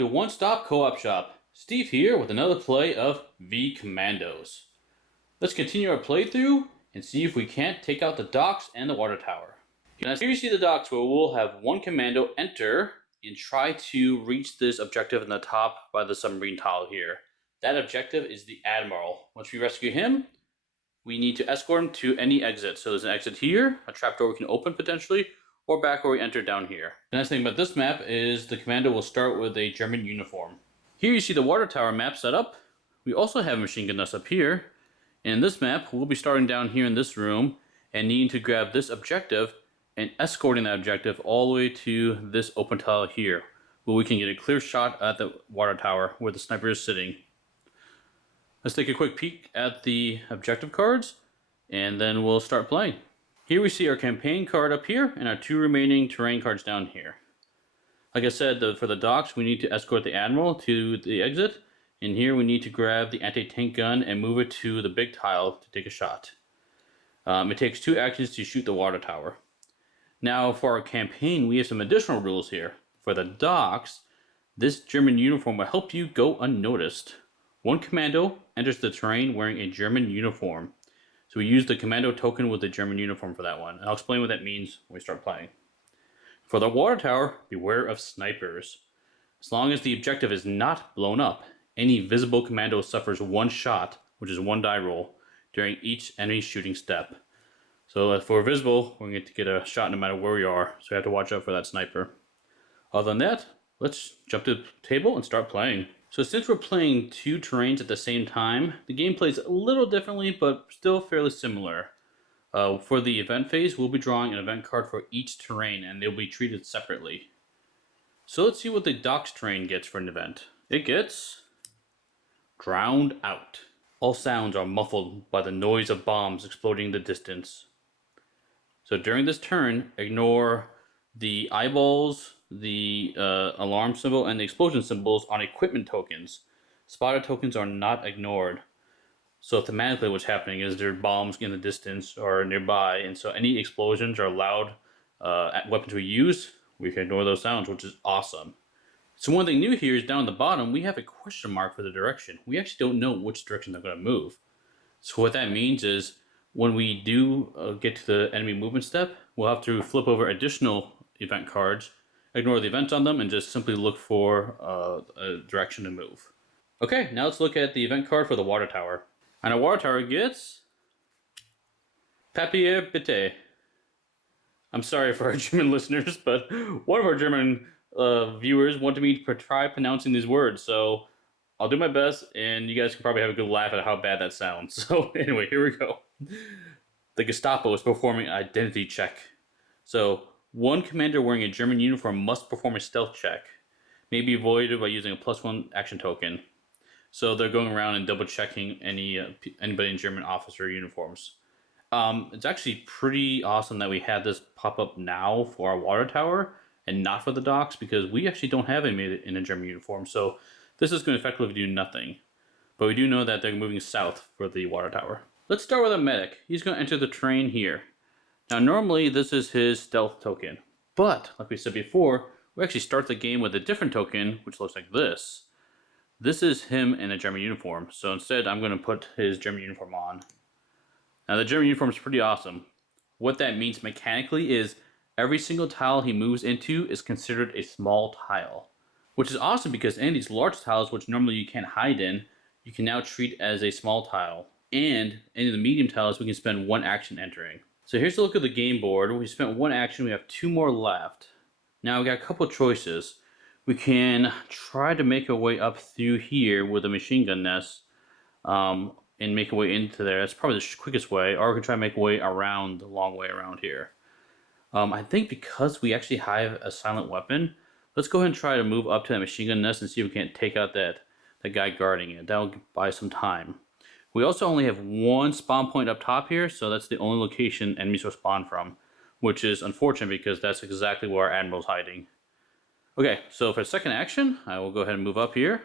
to One Stop Co-op Shop. Steve here with another play of V-Commandos. Let's continue our playthrough and see if we can't take out the docks and the water tower. Now here you see the docks where we'll have one commando enter and try to reach this objective in the top by the submarine tile here. That objective is the Admiral. Once we rescue him, we need to escort him to any exit. So there's an exit here, a trapdoor we can open potentially, or back where we enter down here. The nice thing about this map is the commando will start with a German uniform. Here you see the water tower map set up. We also have a machine gun nest up here. And in this map, we'll be starting down here in this room and needing to grab this objective and escorting that objective all the way to this open tile here, where we can get a clear shot at the water tower where the sniper is sitting. Let's take a quick peek at the objective cards and then we'll start playing. Here we see our campaign card up here and our two remaining terrain cards down here. Like I said, for the docks, we need to escort the Admiral to the exit. And here we need to grab the anti-tank gun and move it to the big tile to take a shot. It takes 2 actions to shoot the water tower. Now for our campaign, we have some additional rules here. For the docks, this German uniform will help you go unnoticed. One commando enters the terrain wearing a German uniform. So we use the commando token with the German uniform for that one. And I'll explain what that means when we start playing. For the water tower, beware of snipers. As long as the objective is not blown up, any visible commando suffers 1 shot, which is 1 die roll, during each enemy shooting step. So if we're visible, we're going to get a shot no matter where we are, so we have to watch out for that sniper. Other than that, let's jump to the table and start playing. So since we're playing 2 terrains at the same time, the game plays a little differently, but still fairly similar. For the event phase, we'll be drawing an event card for each terrain, and they'll be treated separately. So let's see what the docks terrain gets for an event. It gets drowned out. All sounds are muffled by the noise of bombs exploding in the distance. So during this turn, ignore the eyeballs, the alarm symbol, and the explosion symbols on equipment tokens. Spotter tokens are not ignored. So thematically what's happening is there are bombs in the distance or nearby, and so any explosions or loud weapons we use, we can ignore those sounds, which is awesome. So one thing new here is down at the bottom, we have a question mark for the direction. We actually don't know which direction they're going to move. So what that means is when we do get to the enemy movement step, we'll have to flip over additional event cards, ignore the events on them, and just simply look for a direction to move. Okay, now let's look at the event card for the water tower. And our water tower gets papier bitte. I'm sorry for our German listeners, but one of our German viewers wanted me to try pronouncing these words, so I'll do my best, and you guys can probably have a good laugh at how bad that sounds. So anyway, here we go. The Gestapo is performing an identity check. So one commander wearing a German uniform must perform a stealth check. May be avoided by using a +1 action token. So they're going around and double checking anybody in German officer uniforms. It's actually pretty awesome that we had this pop up now for our water tower and not for the docks, because we actually don't have anybody in a German uniform. So this is going to effectively do nothing. But we do know that they're moving south for the water tower. Let's start with a medic. He's going to enter the terrain here. Now normally this is his stealth token, but like we said before, we actually start the game with a different token, which looks like this. This is him in a German uniform, so instead I'm going to put his German uniform on. Now the German uniform is pretty awesome. What that means mechanically is every single tile he moves into is considered a small tile. Which is awesome because any of these large tiles, which normally you can't hide in, you can now treat as a small tile. And any of the medium tiles we can spend 1 action entering. So here's a look at the game board. We spent 1 action, we have 2 more left. Now we got a couple choices. We can try to make our way up through here with a machine gun nest and make our way into there. That's probably the quickest way. Or we can try to make our way around the long way around here. I think because we actually have a silent weapon, let's go ahead and try to move up to that machine gun nest and see if we can't take out that guy guarding it. That'll buy some time. We also only have 1 spawn point up top here, so that's the only location enemies will spawn from, which is unfortunate because that's exactly where our Admiral's hiding. Okay, so for second action, I will go ahead and move up here.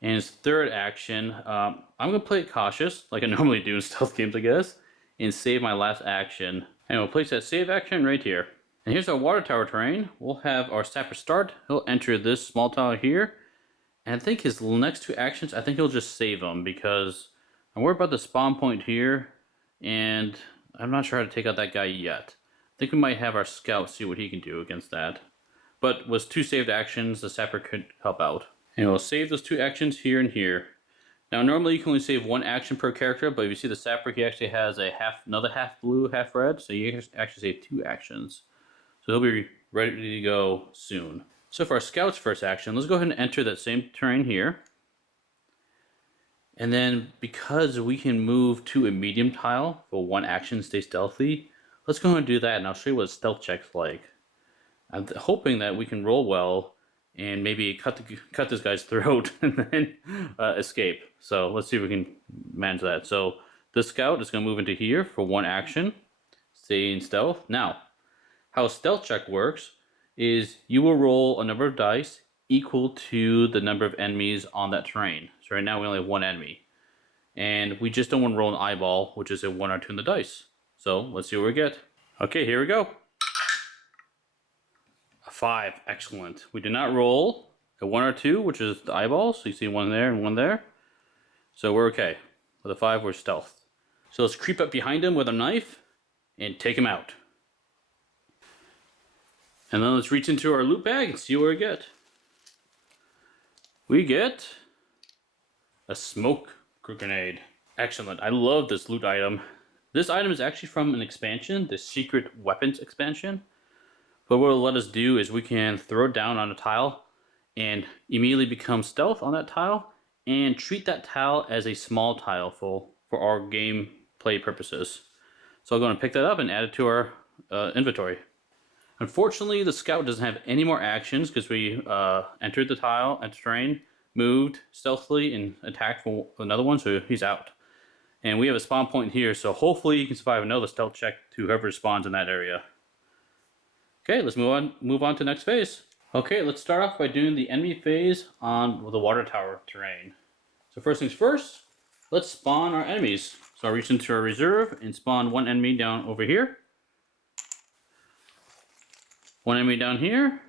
And his third action, I'm going to play it cautious, like I normally do in stealth games, I guess, and save my last action. And we'll place that save action right here. And here's our water tower terrain. We'll have our sapper start. He'll enter this small tower here. And I think his next 2 actions, I think he'll just save them because I'm worried about the spawn point here. And I'm not sure how to take out that guy yet. I think we might have our scout see what he can do against that. But with 2 saved actions, the sapper could help out. And we'll save those 2 actions here and here. Now normally you can only save 1 action per character, but if you see the sapper, he actually has another half blue, half red, so you can actually save 2 actions. So he'll be ready to go soon. So for our scout's first action, let's go ahead and enter that same terrain here. And then because we can move to a medium tile for 1 action, stay stealthy, let's go ahead and do that, and I'll show you what a stealth check's like. I'm hoping that we can roll well and maybe cut this guy's throat and then escape. So let's see if we can manage that. So the scout is going to move into here for 1 action, stay in stealth. Now, how a stealth check works is you will roll a number of dice equal to the number of enemies on that terrain. So right now we only have 1 enemy. And we just don't want to roll an eyeball, which is a 1 or 2 in the dice. So let's see what we get. Okay, here we go. A 5, excellent. We did not roll a 1 or 2, which is the eyeballs. So you see 1 there and 1 there. So we're okay. With a 5, we're stealth. So let's creep up behind him with a knife and take him out. And then let's reach into our loot bag and see what we get. We get a smoke grenade. Excellent. I love this loot item. This item is actually from an expansion, the secret weapons expansion. But what it'll let us do is we can throw it down on a tile and immediately become stealth on that tile and treat that tile as a small tile for our gameplay purposes. So I'm going to pick that up and add it to our inventory. Unfortunately, the scout doesn't have any more actions because we entered the tile and terrain, moved stealthily, and attacked for another one, so he's out. And we have a spawn point here, so hopefully you can survive another stealth check to whoever spawns in that area. Okay, let's move on to the next phase. Okay, let's start off by doing the enemy phase on the water tower terrain. So first things first, let's spawn our enemies. So I'll reach into our reserve and spawn 1 enemy down over here. 1 enemy down here,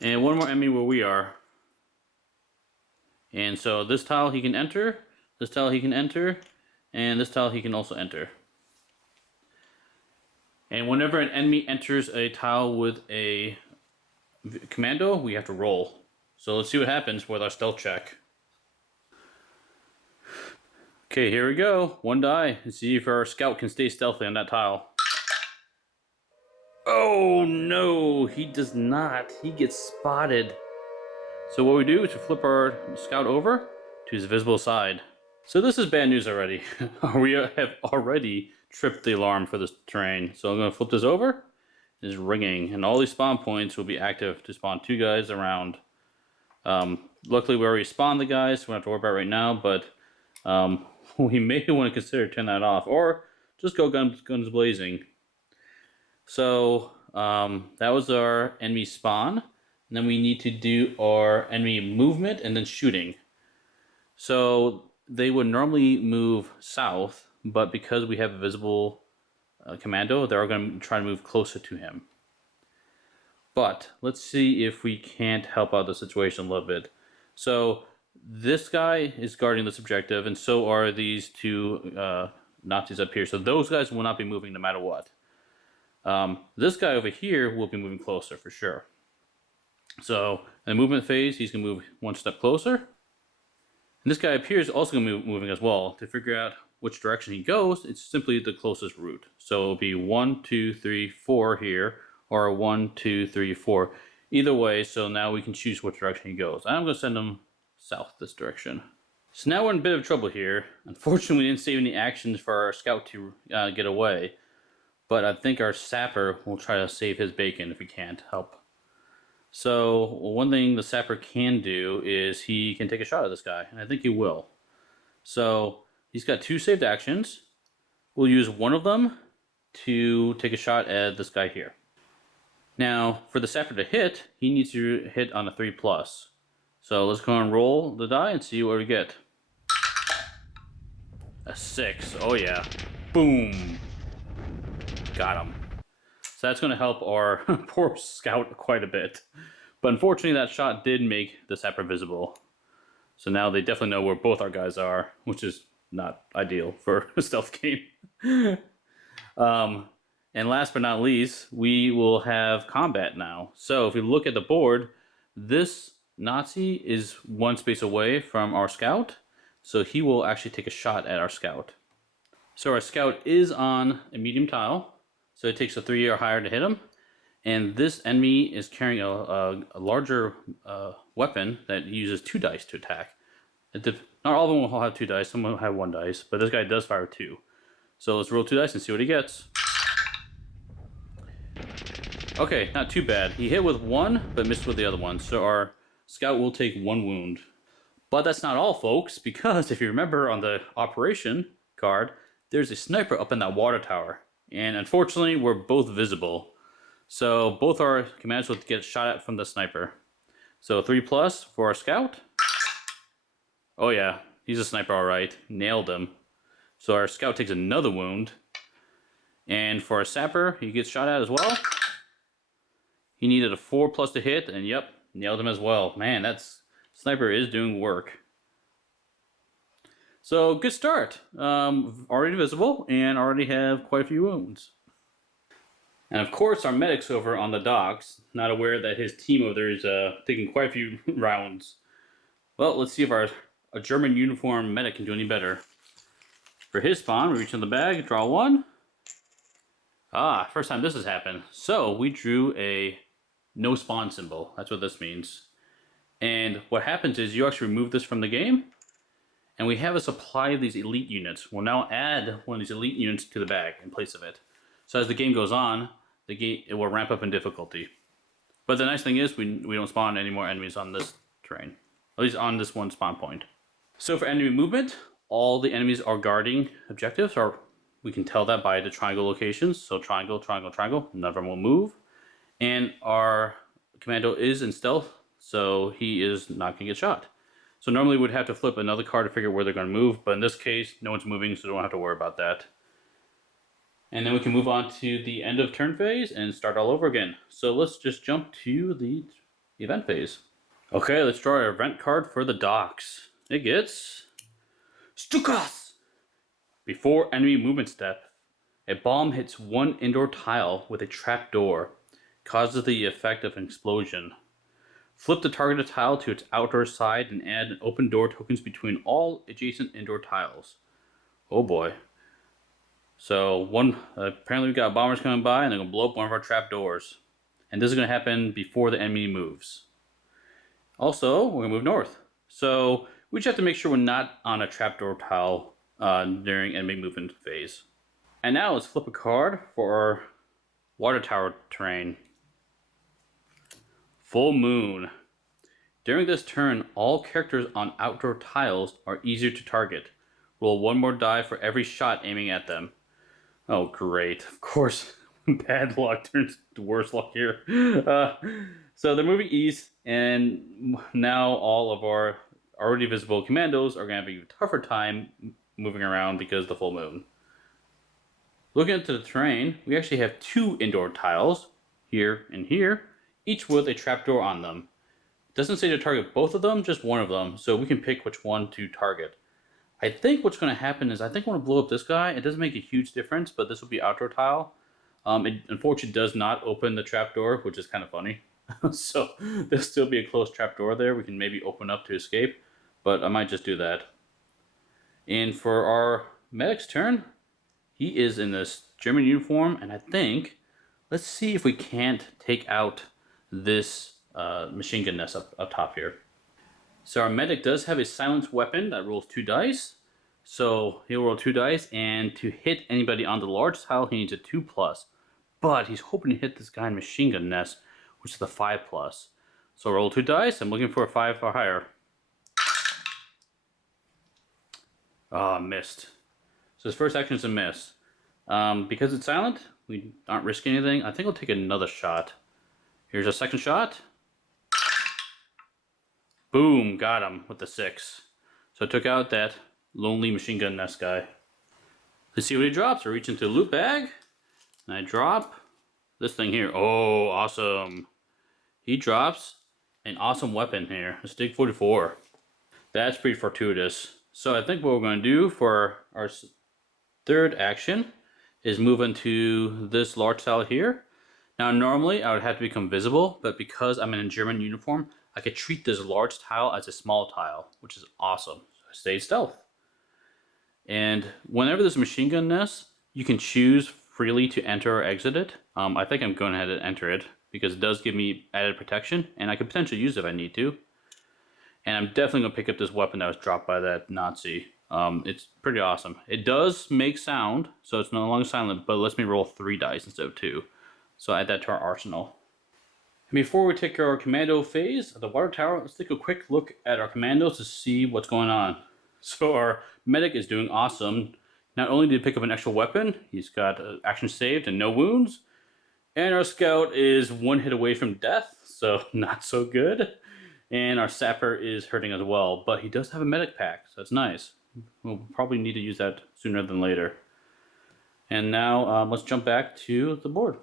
and 1 more enemy where we are. And so this tile he can enter, this tile he can enter, and this tile he can also enter. And whenever an enemy enters a tile with a commando, we have to roll. So let's see what happens with our stealth check. Okay, here we go. 1 die, and see if our scout can stay stealthy on that tile. Oh no, he does not. He gets spotted. So what we do is we flip our scout over to his visible side. So this is bad news already. We have already tripped the alarm for this terrain. So I'm going to flip this over. It's ringing, and all these spawn points will be active to spawn 2 guys around. Luckily we already spawned the guys, so we don't have to worry about it right now, but we may want to consider turning that off, or just go guns blazing. So that was our enemy spawn. And then we need to do our enemy movement and then shooting. So they would normally move south, but because we have a visible commando, they're going to try to move closer to him. But let's see if we can't help out the situation a little bit. So this guy is guarding this objective, and so are these 2 Nazis up here. So those guys will not be moving no matter what. This guy over here will be moving closer for sure. So in the movement phase, he's going to move 1 step closer. And this guy up here is also going to be moving as well. To figure out which direction he goes, it's simply the closest route. So it'll be 1, 2, 3, 4 here, or 1, 2, 3, 4. Either way, so now we can choose which direction he goes. I'm going to send him south this direction. So now we're in a bit of trouble here. Unfortunately, we didn't save any actions for our scout to get away. But I think our sapper will try to save his bacon if we can't help. So one thing the sapper can do is he can take a shot at this guy, and I think he will. So he's got 2 saved actions. We'll use 1 of them to take a shot at this guy here. Now for the sapper to hit, he needs to hit on a 3+. So let's go and roll the die and see what we get. A 6. Oh yeah. Boom. Got him. So that's going to help our poor scout quite a bit. But unfortunately, that shot did make the sapper visible. So now they definitely know where both our guys are, which is not ideal for a stealth game. And last but not least, we will have combat now. So if we look at the board, this Nazi is one space away from our scout. So he will actually take a shot at our scout. So our scout is on a medium tile. So it takes a 3 or higher to hit him. And this enemy is carrying a larger weapon that uses 2 dice to attack. Not all of them will have 2 dice, some will have 1 dice, but this guy does fire 2. So let's roll 2 dice and see what he gets. Okay, not too bad. He hit with 1, but missed with the other one. So our scout will take 1 wound. But that's not all, folks, because if you remember on the operation card, there's a sniper up in that water tower. And unfortunately, we're both visible. So both our commandos will get shot at from the sniper. So 3+ for our scout. Oh yeah, he's a sniper alright. Nailed him. So our scout takes another wound. And for our sapper, he gets shot at as well. He needed a 4+ to hit, and yep, nailed him as well. Man, that's sniper is doing work. So good start. Already visible and already have quite a few wounds. And of course, our medic's over on the docks, not aware that his team over there is taking quite a few rounds. Well, let's see if a German uniform medic can do any better. For his spawn, we reach in the bag, draw 1. Ah, first time this has happened. So we drew a no spawn symbol. That's what this means. And what happens is you actually remove this from the game, and we have a supply of these elite units. We'll now add one of these elite units to the bag in place of it. So as the game goes on, it will ramp up in difficulty. But the nice thing is we don't spawn any more enemies on this terrain. At least on this one spawn point. So for enemy movement, all the enemies are guarding objectives, or we can tell that by the triangle locations. So triangle, triangle, triangle, none of them will move. And our commando is in stealth, so he is not going to get shot. So normally we'd have to flip another card to figure where they're going to move, but in this case, no one's moving, so don't have to worry about that. And then we can move on to the end of turn phase and start all over again. So let's just jump to the event phase. Okay, let's draw our event card for the docks. It gets Stukas! Before enemy movement step, a bomb hits one indoor tile with a trap door, causes the effect of an explosion. Flip the targeted tile to its outdoor side and add an open door tokens between all adjacent indoor tiles. Oh boy. So apparently we got bombers coming by and they're going to blow up one of our trap doors. And this is going to happen before the enemy moves. Also, we're going to move north. So we just have to make sure we're not on a trapdoor tile during enemy movement phase. And now let's flip a card for our water tower terrain. Full Moon. During this turn, all characters on outdoor tiles are easier to target. Roll 1 more die for every shot aiming at them. Oh great, of course, bad luck turns to worse luck here. So they're moving east, and now all of our already visible commandos are going to have a tougher time moving around because of the full moon. Looking into the terrain, we actually have 2 indoor tiles, here and here, each with a trapdoor on them. It doesn't say to target both of them, just one of them, so we can pick which one to target. I think what's going to happen is I think I want to blow up this guy. It doesn't make a huge difference, but this will be outdoor tile. It unfortunately does not open the trapdoor, which is kind of funny. So there'll still be a closed trapdoor there. We can maybe open up to escape, but I might just do that. And for our medic's turn, he is in this German uniform, and I think, let's see if we can't take out this machine gun nest up top here. So our medic does have a silenced weapon that rolls 2 dice. So he'll roll 2 dice, and to hit anybody on the large tile, he needs a 2+. But he's hoping to hit this guy in machine gun nest, which is the 5+. So roll 2 dice. I'm looking for a 5 or higher. Ah, missed. So his first action is a miss. Because it's silent, we aren't risking anything. I think we'll take another shot. Here's a second shot. Boom, got him with the 6. So I took out that lonely machine gun nest guy. Let's see what he drops. I reach into the loot bag, and I drop this thing here. Oh, awesome. He drops an awesome weapon here, a Stig 44. That's pretty fortuitous. So I think what we're going to do for our third action is move into this large tile here. Now normally I would have to become visible, but because I'm in a German uniform, I could treat this large tile as a small tile, which is awesome. So I stay stealth. And whenever there's a machine gun nest, you can choose freely to enter or exit it. I think I'm going ahead and enter it because it does give me added protection, and I could potentially use it if I need to. And I'm definitely going to pick up this weapon that was dropped by that Nazi. It's pretty awesome. It does make sound, so it's no longer silent, but it lets me roll 3 dice instead of 2. So I add that to our arsenal. And before we take our commando phase of the water tower, let's take a quick look at our commandos to see what's going on. So our medic is doing awesome. Not only did he pick up an extra weapon, he's got action saved and no wounds. And our scout is 1 hit away from death, so not so good. And our sapper is hurting as well, but he does have a medic pack, so that's nice. We'll probably need to use that sooner than later. And now let's jump back to the board.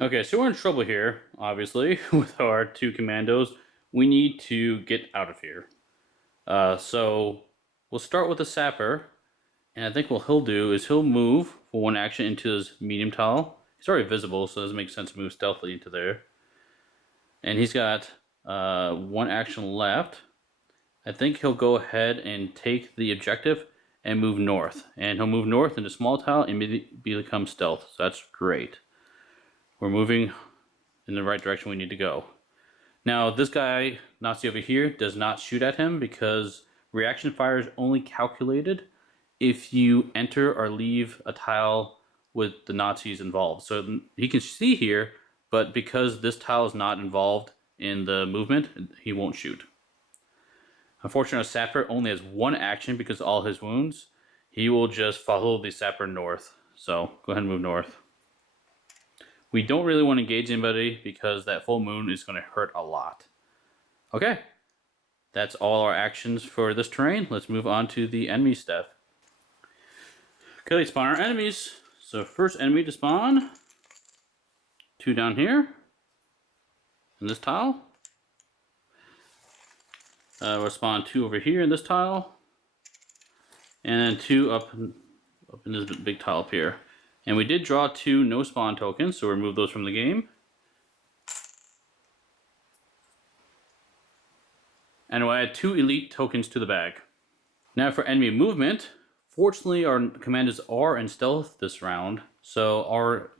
Okay, so we're in trouble here, obviously, with our 2 commandos. We need to get out of here. So we'll start with the sapper, and I think what he'll do is he'll move for 1 action into his medium tile. He's already visible, so it doesn't make sense to move stealthily into there. And he's got 1 action left. I think he'll go ahead and take the objective and move north. And he'll move north into small tile and become stealth, so that's great. We're moving in the right direction we need to go. Now this guy, Nazi over here, does not shoot at him because reaction fire is only calculated if you enter or leave a tile with the Nazis involved. So he can see here, but because this tile is not involved in the movement, he won't shoot. Unfortunately, our sapper only has 1 action because of all his wounds. He will just follow the sapper north. So go ahead and move north. We don't really want to engage anybody because that full moon is going to hurt a lot. Okay, that's all our actions for this terrain. Let's move on to the enemy stuff. Okay, let's spawn our enemies. So first enemy to spawn, 2 down here in this tile. We'll spawn 2 over here in this tile, and 2 up in this big tile up here. And we did draw 2 no spawn tokens, so remove those from the game. And we'll add 2 elite tokens to the bag. Now for enemy movement, fortunately our commandos are in stealth this round, so our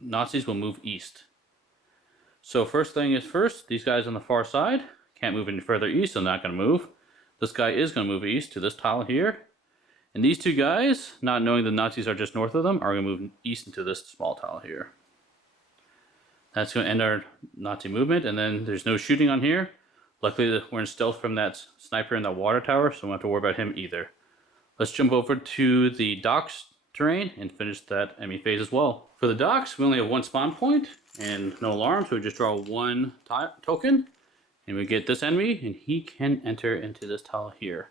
Nazis will move east. So first thing is first, these guys on the far side can't move any further east, so they're not going to move. This guy is going to move east to this tile here. And these 2 guys, not knowing the Nazis are just north of them, are going to move east into this small tile here. That's going to end our Nazi movement, and then there's no shooting on here. Luckily, we're in stealth from that sniper in the water tower, so we don't have to worry about him either. Let's jump over to the docks terrain and finish that enemy phase as well. For the docks, we only have 1 spawn point and no alarm, so we just draw 1 token. And we get this enemy, and he can enter into this tile here.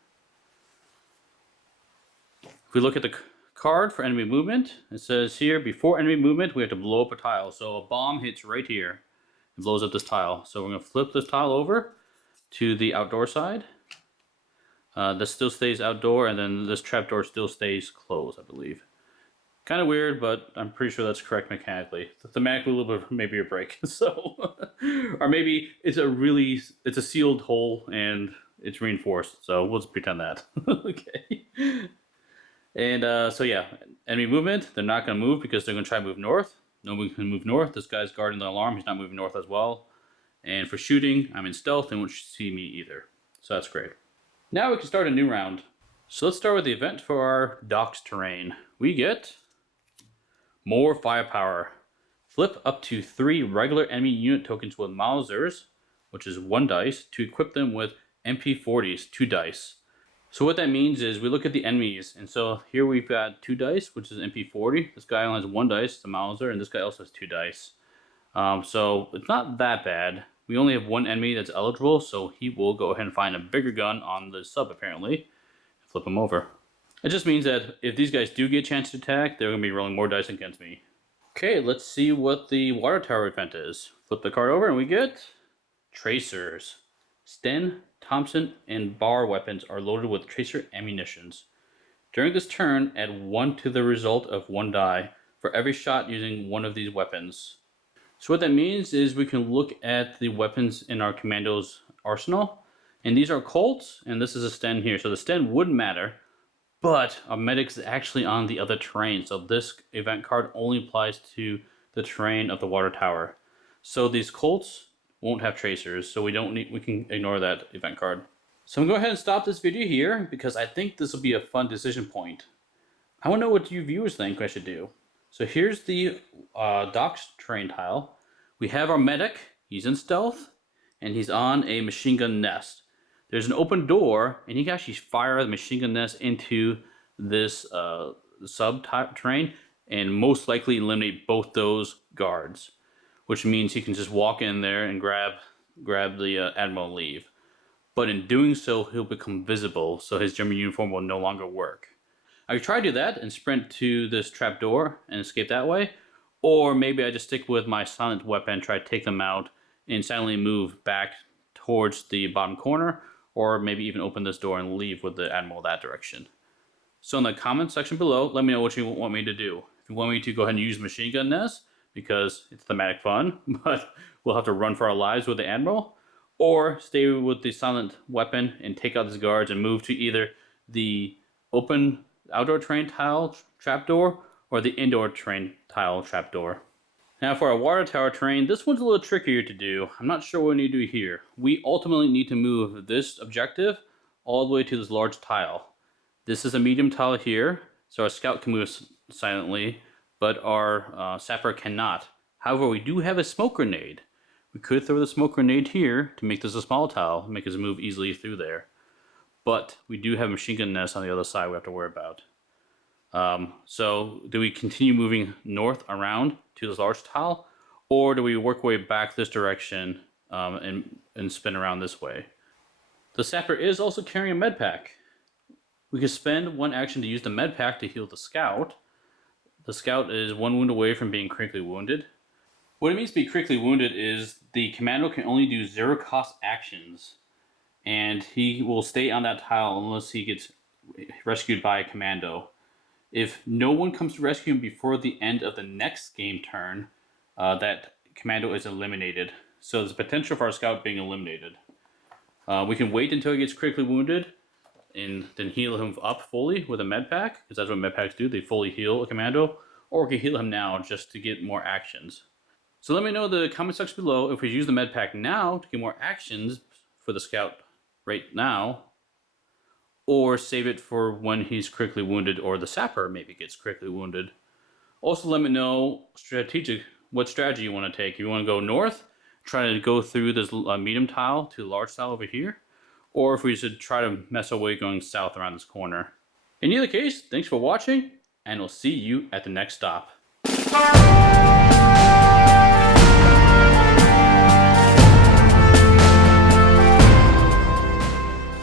If we look at the card for enemy movement, it says here, before enemy movement, we have to blow up a tile. So a bomb hits right here and blows up this tile. So we're going to flip this tile over to the outdoor side. This still stays outdoor, and then this trapdoor still stays closed, I believe. Kind of weird, but I'm pretty sure that's correct mechanically. Thematically, a little bit maybe a break. So, or maybe it's a sealed hole and it's reinforced. So we'll just pretend that. Okay. And so yeah, enemy movement, they're not going to move because they're going to try to move north. Nobody can move north. This guy's guarding the alarm. He's not moving north as well. And for shooting, I'm in stealth. They won't see me either. So that's great. Now we can start a new round. So let's start with the event for our docks terrain. We get more firepower. Flip up to 3 regular enemy unit tokens with Mausers, which is 1 dice, to equip them with MP40s, 2 dice. So what that means is we look at the enemies, and so here we've got 2 dice, which is MP40. This guy only has 1 dice, the Mauser, and this guy also has 2 dice. So it's not that bad. We only have 1 enemy that's eligible, so he will go ahead and find a bigger gun on the sub apparently, flip him over. It just means that if these guys do get a chance to attack, they're going to be rolling more dice against me. Okay, let's see what the water tower event is. Flip the card over and we get tracers. Sten, Thompson, and Bar weapons are loaded with tracer ammunitions. During this turn, add 1 to the result of 1 die for every shot using one of these weapons. So what that means is we can look at the weapons in our commando's arsenal. And these are Colts, and this is a Sten here. So the Sten wouldn't matter, but our medic is actually on the other terrain. So this event card only applies to the terrain of the water tower. So these Colts won't have tracers, so we can ignore that event card. So I'm going to go ahead and stop this video here because I think this will be a fun decision point. I want to know what you viewers think I should do. So here's the docks terrain tile. We have our medic, he's in stealth, and he's on a machine gun nest. There's an open door, and he can actually fire the machine gun nest into this sub-type terrain, and most likely eliminate both those guards, which means he can just walk in there and grab the Admiral and leave. But in doing so, he'll become visible, so his German uniform will no longer work. I could try to do that and sprint to this trapdoor and escape that way, or maybe I just stick with my silent weapon, try to take them out, and silently move back towards the bottom corner, or maybe even open this door and leave with the Admiral that direction. So in the comment section below, let me know what you want me to do. If you want me to go ahead and use machine gun nest, because it's thematic fun, but we'll have to run for our lives with the Admiral, or stay with the silent weapon and take out these guards and move to either the open outdoor terrain tile trapdoor or the indoor terrain tile trapdoor. Now for our water tower terrain, this one's a little trickier to do. I'm not sure what we need to do here. We ultimately need to move this objective all the way to this large tile. This is a medium tile here, so our scout can move silently, but our sapper cannot. However, we do have a smoke grenade. We could throw the smoke grenade here to make this a small tile, make us move easily through there. But we do have a machine gun nest on the other side we have to worry about. So do we continue moving north around to this large tile, or do we work our way back this direction and spin around this way? The sapper is also carrying a med pack. We could spend 1 action to use the med pack to heal the scout. The scout is 1 wound away from being critically wounded. What it means to be critically wounded is the commando can only do 0 cost actions, and he will stay on that tile unless he gets rescued by a commando. If no one comes to rescue him before the end of the next game turn, that commando is eliminated. So there's a potential for our scout being eliminated. We can wait until he gets critically wounded and then heal him up fully with a med pack, because that's what med packs do, they fully heal a commando, or we can heal him now just to get more actions. So let me know in the comment section below if we use the med pack now to get more actions for the scout right now, or save it for when he's critically wounded or the sapper maybe gets critically wounded. Also let me know what strategy you want to take. If you want to go north, try to go through this medium tile to the large tile over here, or if we should try to mess our way going south around this corner. In either case, thanks for watching, and we'll see you at the next stop.